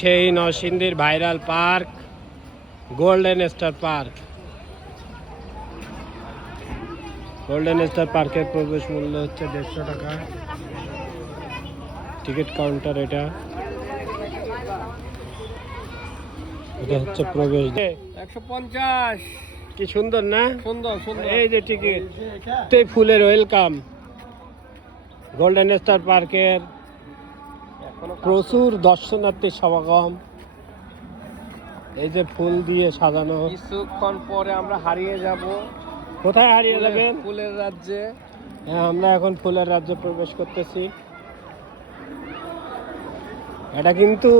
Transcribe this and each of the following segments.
সেই নরসিংদীর viral park golden star park. Golden star পার্কের প্রবেশ মূল্য হচ্ছে 150 টাকা। টিকিট কাউন্টার এটা হচ্ছে প্রবেশ। 150। কি সুন্দর না? সুন্দর সুন্দর। এই যে টিকিট, ফুলের ওয়েলকাম। গোল্ডেন স্টার পার্কের প্রচুর দর্শনার্থীর সমাগম। এই যে ফুল দিয়ে সাজানো। কিছুক্ষণ পরে আমরা হারিয়ে যাব। কোথায় হারিয়ে যাবেন? ফুলের রাজ্যে। হ্যাঁ, আমরা এখন ফুলের রাজ্যে প্রবেশ করতেছি। এটা কিন্তু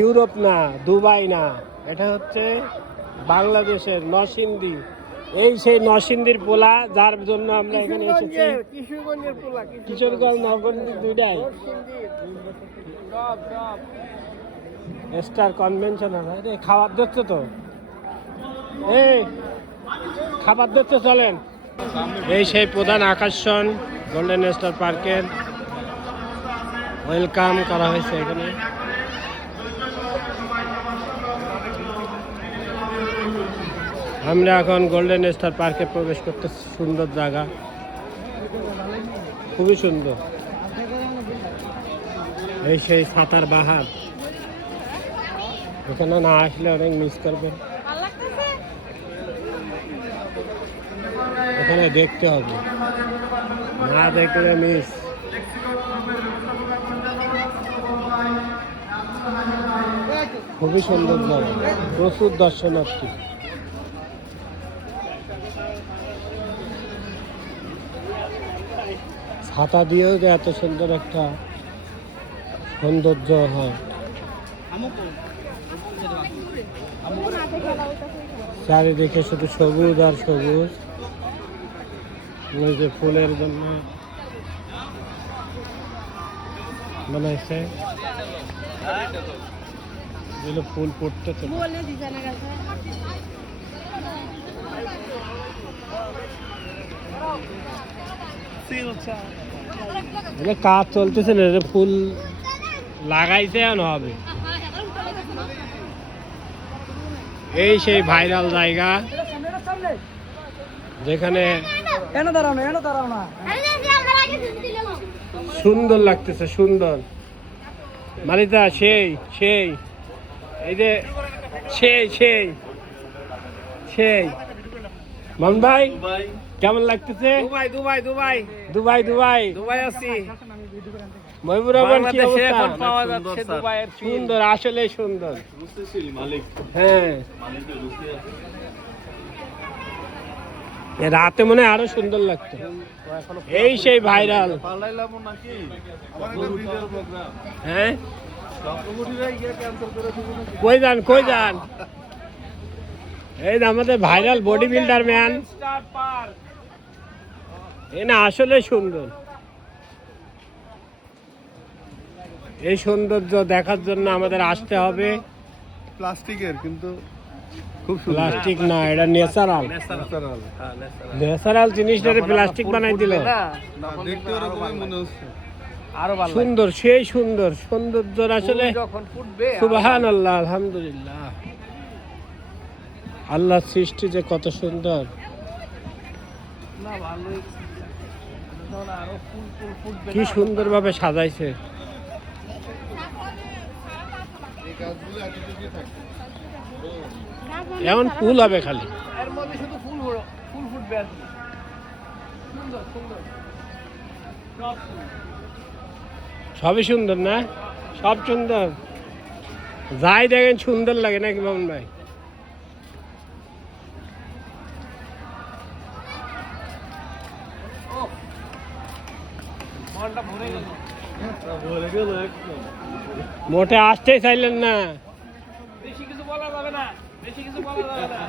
ইউরোপ না, দুবাই না, এটা হচ্ছে বাংলাদেশের নরসিংদী। এই সেই নরসিংদীর পোলা যার জন্য আমরা এখানে এসেছি। কিশোরগঞ্জের পোলা, কিশোরগঞ্জ নরসিংদী দুইটাই। স্টার কনভেনশন হবে। খাবার দিচ্ছে তো, এই খাবার দিচ্ছে, চলেন। এই সেই প্রধান আকর্ষণ গোল্ডেন স্টার পার্কের। ওয়েলকাম করা হয়েছে এখানে। আমরা এখন গোল্ডেন স্টার পার্কে প্রবেশ করতে। সুন্দর জায়গা, খুবই সুন্দর। এই সেই সাঁতার বাহার, এখানে না আসলে অনেক মিস করবেন। এখানে দেখতে হবে, না দেখলে মিস। খুবই সুন্দর জায়গা, প্রচুর দর্শনার্থী। ছাতা দিয়েও যে এত সুন্দর একটা সৌন্দর্য হয়। চারিদিকে শুধু সবুজ আর সবুজ। ওই যে ফুলের জন্য বানাইছে, যেগুলো ফুল ফুটতেছে। কাজ চলতেছে না, ফুল লাগাইছে এখন হবে। এই সেই ভাইরাল জায়গা যেখানে সুন্দর লাগতেছে, সুন্দর। মালিতা সেই সেই এই যে সেই সেই সেই মান ভাই, কেমন লাগতেছে? Dubai Dubai Dubai Dubai Dubai Dubai আছি। মহিবুর রহমান, কি অবস্থা? পাওয়া যাচ্ছে দুবাইয়ের সুন্দর, আসলে সুন্দর। হ্যাঁ, রাতে মনে হয় আরো সুন্দর লাগতো। এই সেই ভাইরাল। হ্যাঁ, কই যান কই যান? এই আমাদের ভাইরাল বডি বিল্ডার ম্যান। এ না, আসলে সুন্দর। এই সৌন্দর্য দেখার জন্য আমাদের আসতে হবে। প্লাস্টিকের, কিন্তু প্লাস্টিক না, এটা ন্যাচারাল। ন্যাচারাল জিনিসটা প্লাস্টিক বানাই দিল। দেখতে ওরকমই মনে হচ্ছে। আরো ভালো সুন্দর, সেই সুন্দর সৌন্দর্য আসলে। যখন ফুটবে, সুবহানাল্লাহ, আলহামদুলিল্লাহ। আল্লাহর সৃষ্টি যে কত সুন্দর। না ভালোই, আরো ফুল ফুল ফুটবে। কি সুন্দর ভাবে সাজাইছে। এমন ফুল হবে খালি, এর মধ্যে শুধু ফুল ফুল ফুটবে আর কি। সুন্দর সুন্দর সব ফুল। সবই সুন্দর না? সব সুন্দর, যাই দেখেন সুন্দর লাগে নাকি মামুন ভাই? মনটা ভরে গেল। মোটে আসতেই চাইলেন না। বেশি কিছু বলা যাবে না, বেশি কিছু বলা যাবে না।